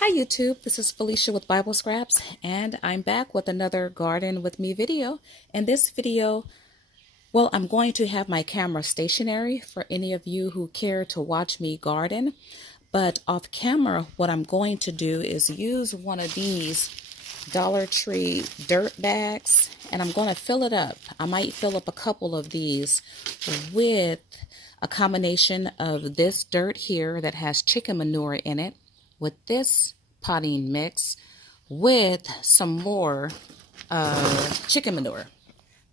Hi YouTube, this is Felicia with Bible Scraps, and I'm back with another Garden with Me video. In this video, I'm going to have my camera stationary for any of you who care to watch me garden. But off camera, what I'm going to do is use one of these Dollar Tree dirt bags, and I'm going to fill it up. I might fill up a couple of these with a combination of this dirt here that has chicken manure in it, with this potting mix, with some more chicken manure.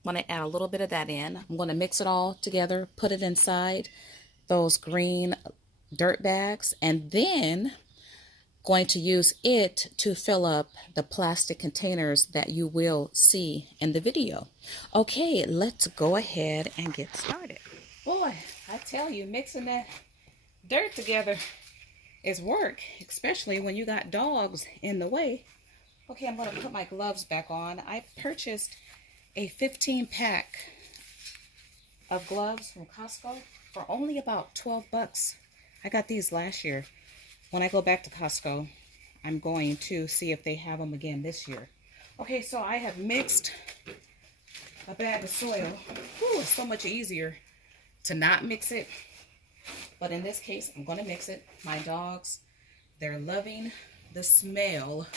I'm going to add a little bit of that in. I'm going to mix it all together, put it inside those green dirt bags, and then going to use it to fill up the plastic containers that you will see in the video. Okay, let's go ahead and get started. Boy, I tell you, mixing that dirt together is work, especially when you got dogs in the way. Okay, I'm going to put my gloves back on. I purchased a 15-pack of gloves from Costco for only about 12 bucks. I got these last year. When I go back to Costco, I'm going to see if they have them again this year. Okay, so I have mixed a bag of soil. Ooh, it's so much easier to not mix it. But in this case, I'm going to mix it. My dogs, they're loving the smell.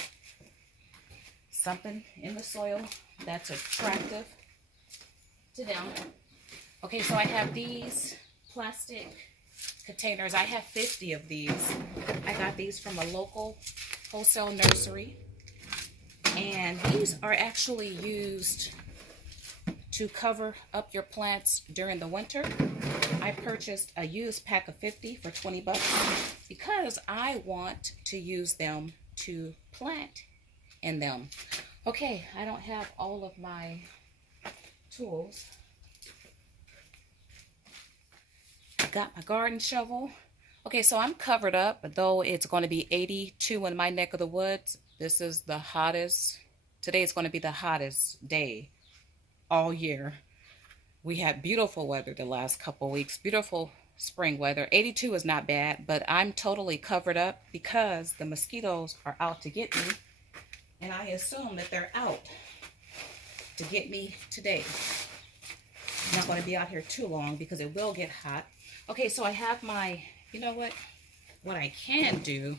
Something in the soil that's attractive to them. Okay, so I have these plastic containers. I have 50 of these. I got these from a local wholesale nursery. And these are actually used to cover up your plants during the winter. I purchased a used pack of 50 for 20 bucks because I want to use them to plant in them. Okay, I don't have all of my tools. Got my garden shovel. Okay, so I'm covered up, though it's going to be 82 in my neck of the woods. This is the hottest. Today is going to be the hottest day all year. We had beautiful weather the last couple weeks, beautiful spring weather. 82 is not bad, but I'm totally covered up because the mosquitoes are out to get me, and I assume that they're out to get me today. I'm not going to be out here too long because it will get hot. Okay, so I have my, you know what I can do,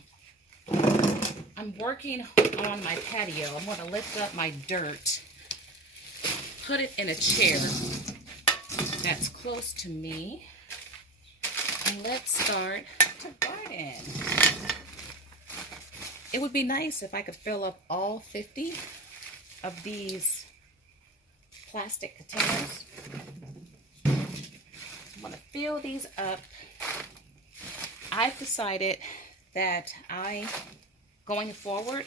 I'm working on my patio. I'm going to lift up my dirt, put it in a chair that's close to me, and let's start to garden. It would be nice if I could fill up all 50 of these plastic containers. I'm going to fill these up. I've decided that going forward,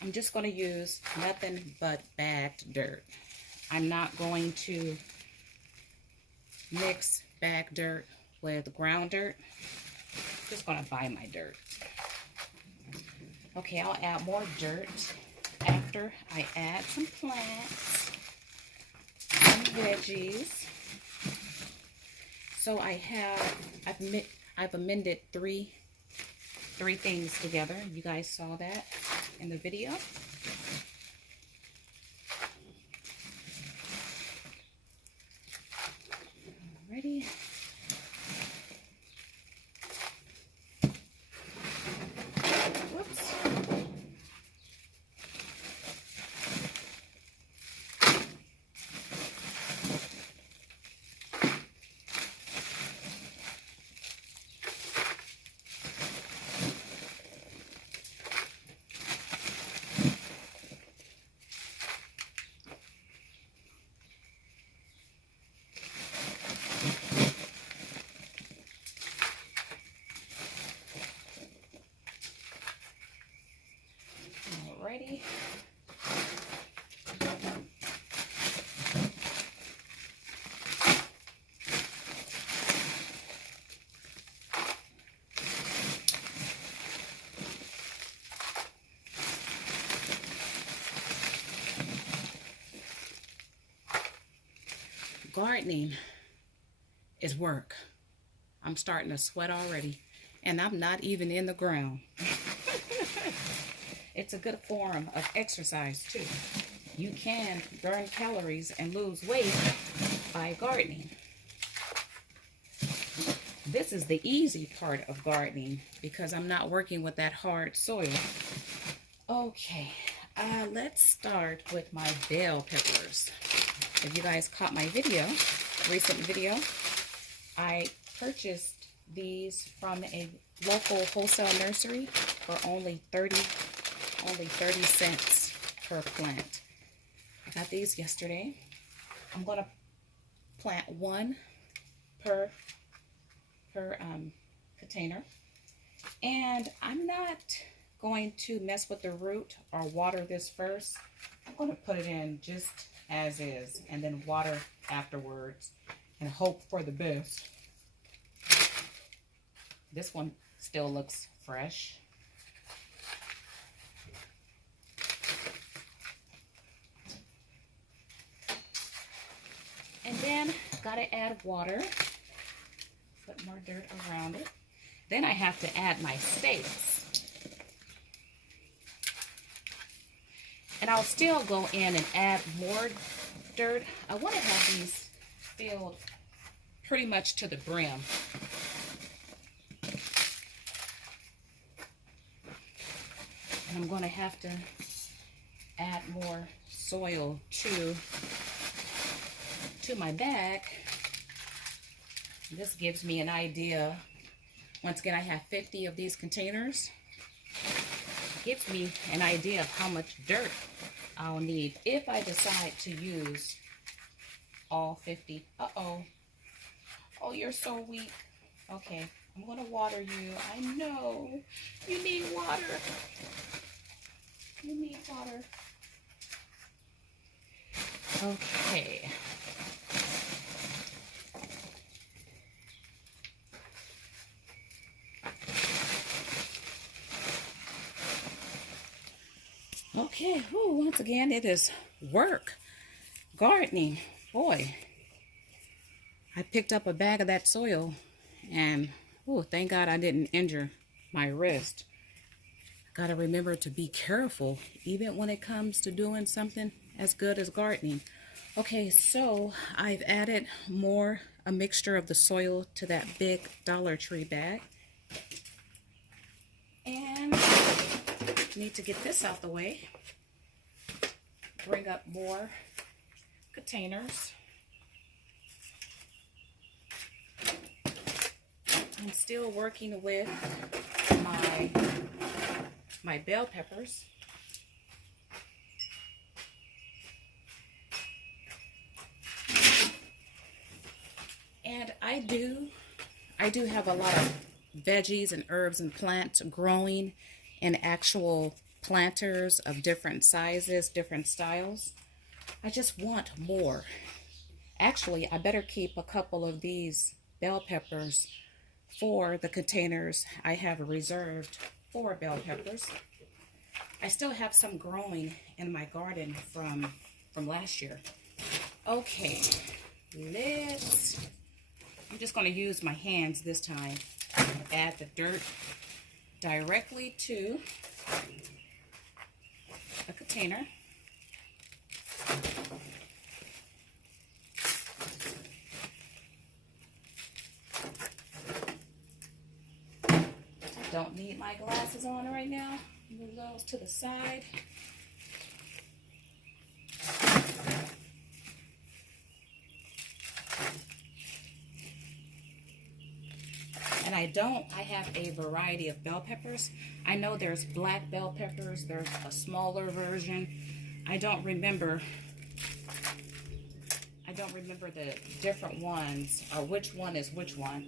I'm just going to use nothing but bagged dirt. I'm not going to mix bagged dirt with ground dirt. Just going to buy my dirt. Okay, I'll add more dirt after I add some plants, some veggies. So I've amended three things together. You guys saw that in the video. Alrighty. Whoops. Alrighty. Gardening is work. I'm starting to sweat already, and I'm not even in the ground. it's a good form of exercise too. You can burn calories and lose weight by gardening. This is the easy part of gardening because I'm not working with that hard soil. Okay, let's start with my bell peppers. If you guys caught my recent video, I purchased these from a local wholesale nursery for only 30 cents per plant. I got these yesterday. I'm going to plant one per container, and I'm not going to mess with the root or water this first. I'm going to put it in just as is and then water afterwards and hope for the best. This one still looks fresh. And then gotta add water. Put more dirt around it. Then I have to add my stakes. And I'll still go in and add more dirt. I want to have these filled pretty much to the brim. And I'm going to have to add more soil to my bag. This gives me an idea. Once again, I have 50 of these containers. It gives me an idea of how much dirt I'll need if I decide to use all 50. Uh-oh. Oh, you're so weak. Okay, I'm going to water you. I know. You need water. You need water. Okay. Okay, once again, it is work. Gardening. Boy, I picked up a bag of that soil and, thank God I didn't injure my wrist. Gotta remember to be careful, even when it comes to doing something as good as gardening. Okay, so I've added a mixture of the soil to that big Dollar Tree bag. And need to get this out the way. Bring up more containers. I'm still working with my bell peppers. And I do have a lot of veggies and herbs and plants growing in actual planters of different sizes, different styles. I just want more. Actually, I better keep a couple of these bell peppers for the containers I have reserved for bell peppers. I still have some growing in my garden from last year. Okay, I'm just going to use my hands this time and add the dirt directly to the container. I don't need my glasses on right now. Move those to the side. And I have a variety of bell peppers. I know there's black bell peppers, there's a smaller version. I don't remember the different ones or which one is which one.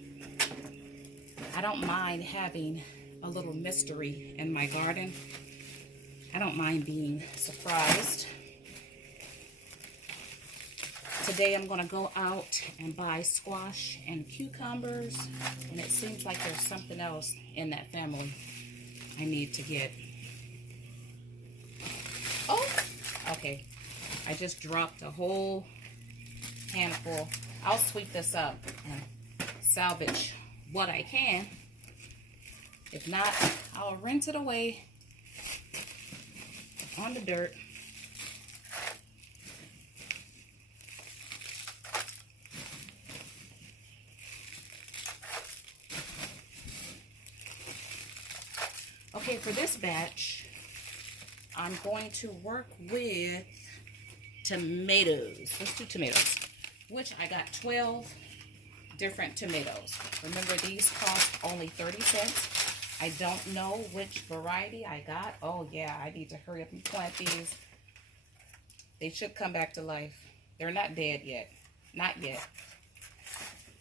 I don't mind having a little mystery in my garden. I don't mind being surprised. Today I'm going to go out and buy squash and cucumbers, and it seems like there's something else in that family I need to get. Oh, okay. I just dropped a whole handful. I'll sweep this up and salvage what I can. If not, I'll rinse it away. on the dirt. Okay, for this batch, I'm going to work with tomatoes. Let's do tomatoes, which I got 12 different tomatoes. Remember, these cost only 30 cents. I don't know which variety I got. Oh yeah, I need to hurry up and plant these. They should come back to life. They're not dead yet. Not yet.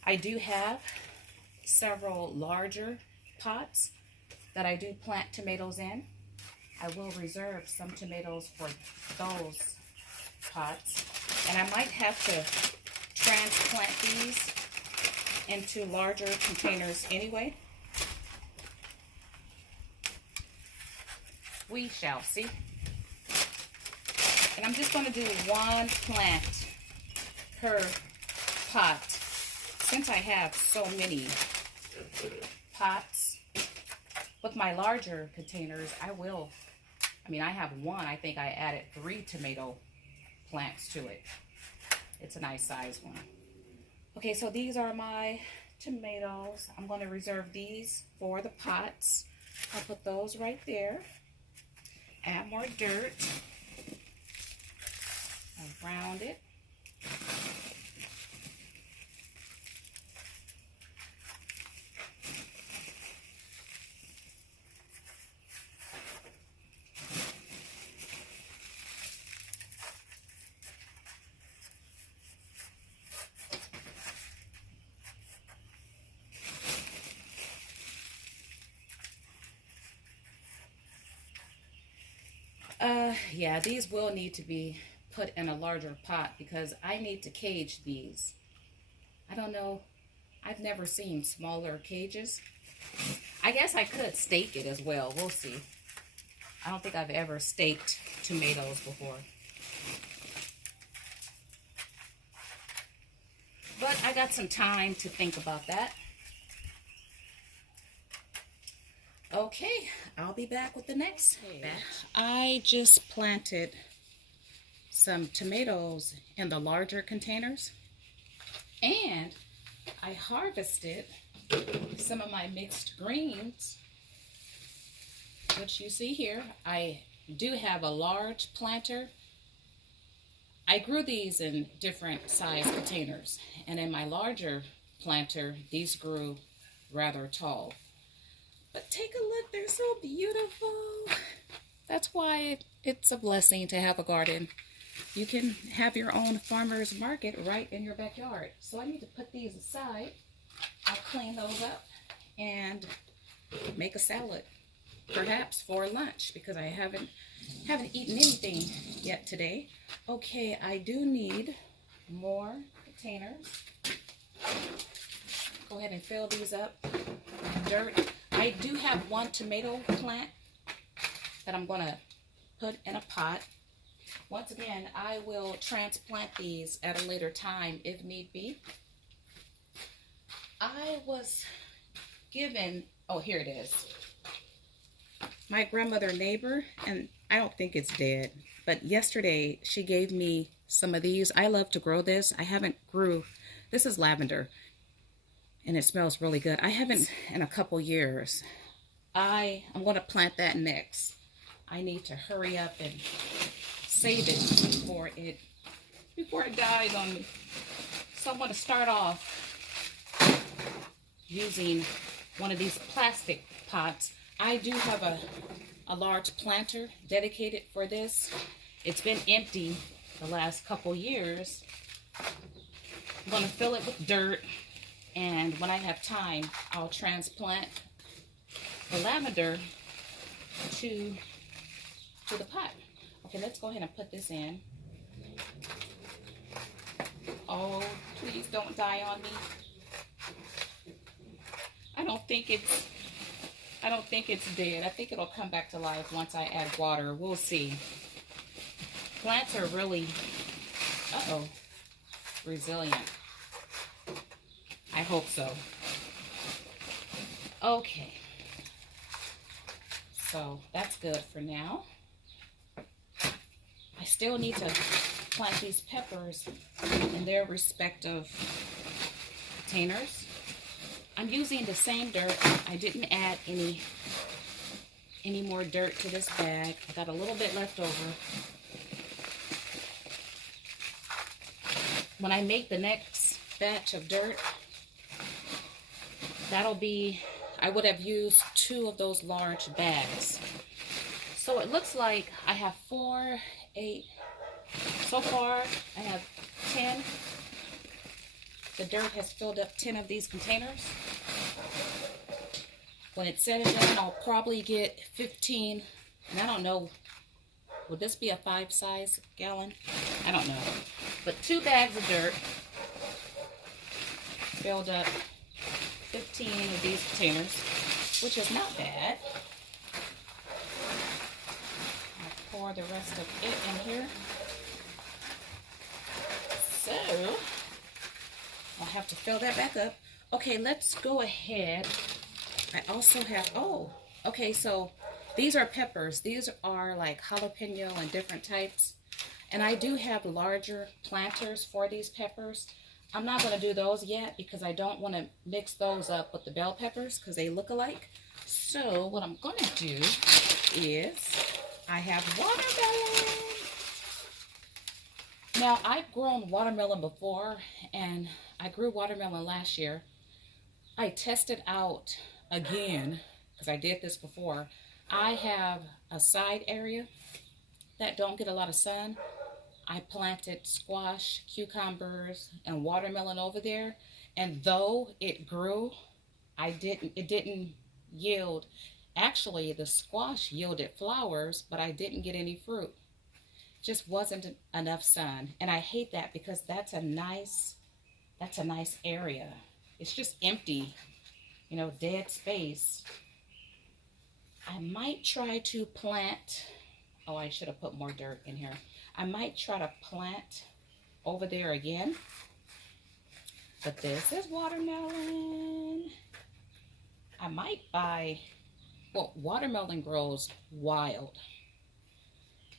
I do have several larger pots that I do plant tomatoes in. I will reserve some tomatoes for those pots. And I might have to transplant these into larger containers anyway. We shall see. And I'm just going to do one plant per pot. Since I have so many pots, with my larger containers, I have one. I think I added 3 tomato plants to it. It's a nice size one. Okay, so these are my tomatoes. I'm going to reserve these for the pots. I'll put those right there. Add more dirt around it. Yeah, these will need to be put in a larger pot because I need to cage these. I don't know. I've never seen smaller cages. I guess I could stake it as well. We'll see. I don't think I've ever staked tomatoes before. But I got some time to think about that. Okay, I'll be back with the next batch. I just planted some tomatoes in the larger containers, and I harvested some of my mixed greens, which you see here. I do have a large planter. I grew these in different size containers, and in my larger planter, these grew rather tall. But take a look, they're so beautiful. That's why it's a blessing to have a garden. You can have your own farmer's market right in your backyard. So I need to put these aside. I'll clean those up and make a salad, perhaps for lunch, because I haven't eaten anything yet today. Okay, I do need more containers. Go ahead and fill these up with dirt. I do have one tomato plant that I'm going to put in a pot. Once again, I will transplant these at a later time if need be. I was given, oh, here it is. My grandmother neighbor, and I don't think it's dead, but yesterday she gave me some of these. I love to grow this. I haven't grew, this is lavender, and it smells really good. I haven't in a couple years. I'm going to plant that next. I need to hurry up and save it before it dies on me. So I'm going to start off using one of these plastic pots. I do have a large planter dedicated for this. It's been empty the last couple years. I'm going to fill it with dirt, and when I have time, I'll transplant the lavender to the pot. Okay, let's go ahead and put this in. Oh, please don't die on me. I don't think it's dead. I think it'll come back to life once I add water. We'll see. Plants are really, resilient. I hope so. Okay. So that's good for now. I still need to plant these peppers in their respective containers. I'm using the same dirt. I didn't add any more dirt to this bag. I got a little bit left over. When I make the next batch of dirt, that'll be, I would have used 2 of those large bags. So it looks like I have 4, 8, so far I have 10. The dirt has filled up 10 of these containers. When it's set it down, I'll probably get 15, and I don't know, would this be a 5 size gallon? I don't know. But 2 bags of dirt filled up 15 of these containers, which is not bad. I'll pour the rest of it in here. So, I'll have to fill that back up. Okay, let's go ahead. I also have, okay, so these are peppers. These are like jalapeno and different types. And I do have larger planters for these peppers. I'm not going to do those yet because I don't want to mix those up with the bell peppers because they look alike. So what I'm going to do is I have watermelon. Now, I've grown watermelon before, and I grew watermelon last year. I tested out again, because I did this before. I have a side area that don't get a lot of sun. I planted squash, cucumbers, and watermelon over there, and though it grew, it didn't yield. Actually, the squash yielded flowers, but I didn't get any fruit. Just wasn't enough sun, and I hate that because that's a nice area. It's just empty, you know, dead space. I might try to plant, oh, I should have put more dirt in here. I might try to plant over there again. But this is watermelon. I might buy, well, watermelon grows wild.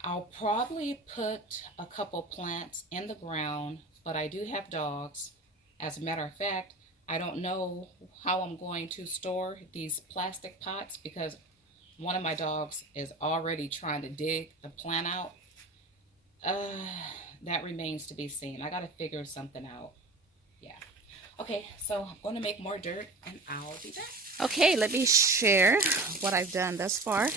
I'll probably put a couple plants in the ground, but I do have dogs. As a matter of fact, I don't know how I'm going to store these plastic pots because one of my dogs is already trying to dig the plant out. That remains to be seen. I got to figure something out. Yeah. Okay, so I'm going to make more dirt and I'll be back. Okay, let me share what I've done thus far.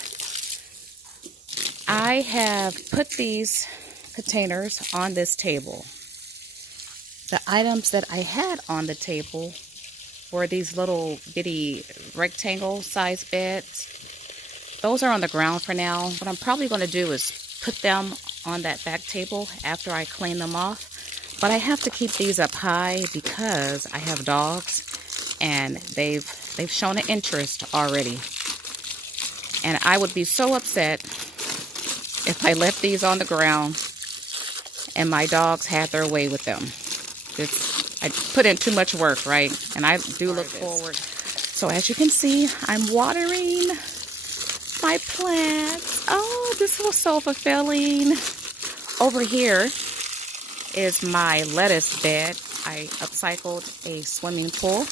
I have put these containers on this table. The items that I had on the table were these little bitty rectangle size beds. Those are on the ground for now. What I'm probably going to do is put them on that back table after I clean them off. But I have to keep these up high because I have dogs and they've shown an interest already. And I would be so upset if I left these on the ground and my dogs had their way with them. I put in too much work, right? And I do look forward. So as you can see, I'm watering my plants. Oh, this was so fulfilling. Over here is my lettuce bed. I upcycled a swimming pool.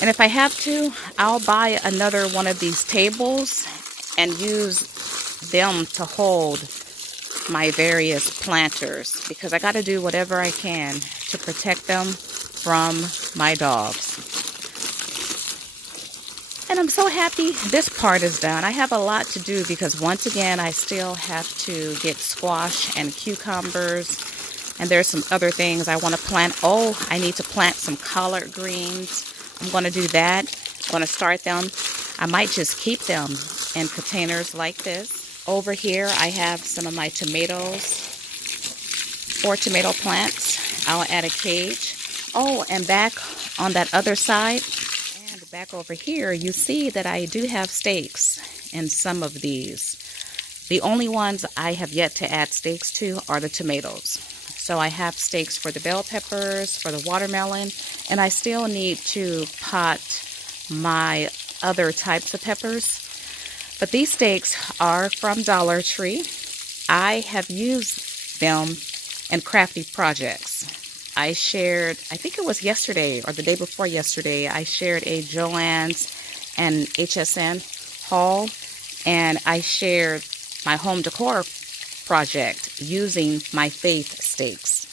And if I have to, I'll buy another one of these tables and use them to hold my various planters because I got to do whatever I can to protect them from my dogs. And I'm so happy this part is done. I have a lot to do because once again I still have to get squash and cucumbers, and there's some other things I want to plant. Oh, I need to plant some collard greens. I'm going to do that. I'm going to start them. I might just keep them in containers like this. Over here, I have some of my tomatoes or tomato plants. I'll add a cage. Oh, and back on that other side and back over here, you see that I do have stakes in some of these. The only ones I have yet to add stakes to are the tomatoes. So I have stakes for the bell peppers, for the watermelon, and I still need to pot my other types of peppers. But these stakes are from Dollar Tree. I have used them in crafty projects. I shared, I think it was yesterday or the day before yesterday, I shared a Joann's and HSN haul, and I shared my home decor project using my Faith stakes.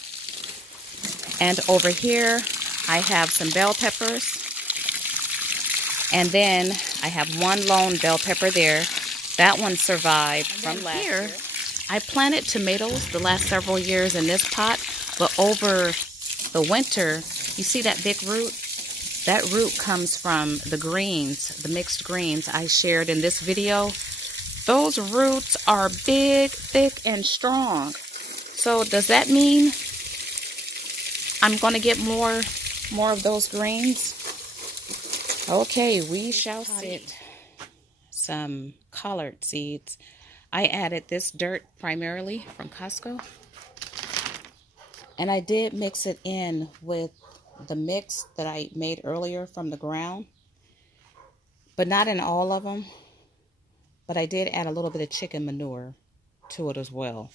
And over here, I have some bell peppers. And then I have one lone bell pepper there. That one survived from last year. I planted tomatoes the last several years in this pot, but over the winter, you see that big root? That root comes from the greens, the mixed greens I shared in this video. Those roots are big, thick, and strong. So does that mean I'm going to get more of those greens? Okay, we shall see. Some collard seeds. I added this dirt primarily from Costco. And I did mix it in with the mix that I made earlier from the ground. But not in all of them. But I did add a little bit of chicken manure to it as well.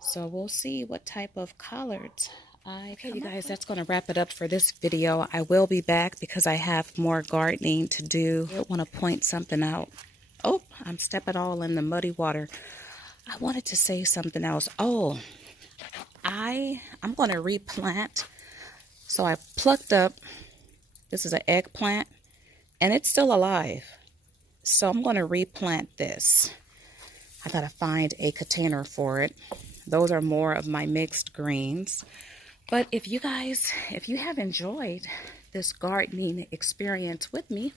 So we'll see what type of collards okay, you guys, that's going to wrap it up for this video. I will be back because I have more gardening to do. I want to point something out. Oh, I'm stepping all in the muddy water. I wanted to say something else. Oh, I'm going to replant. So I plucked up, this is an eggplant, and it's still alive. So I'm going to replant this. I got to find a container for it. Those are more of my mixed greens. But if you guys, if you have enjoyed this gardening experience with me,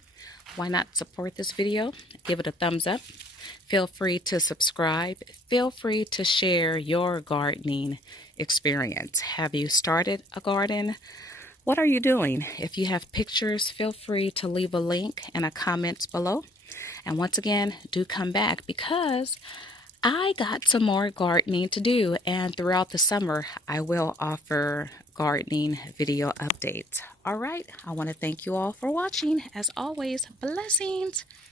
why not support this video? Give it a thumbs up. Feel free to subscribe. Feel free to share your gardening experience. Have you started a garden? What are you doing? If you have pictures, feel free to leave a link in the comments below. And once again, do come back because I got some more gardening to do, and throughout the summer I will offer gardening video updates. All right, I want to thank you all for watching. As always, blessings.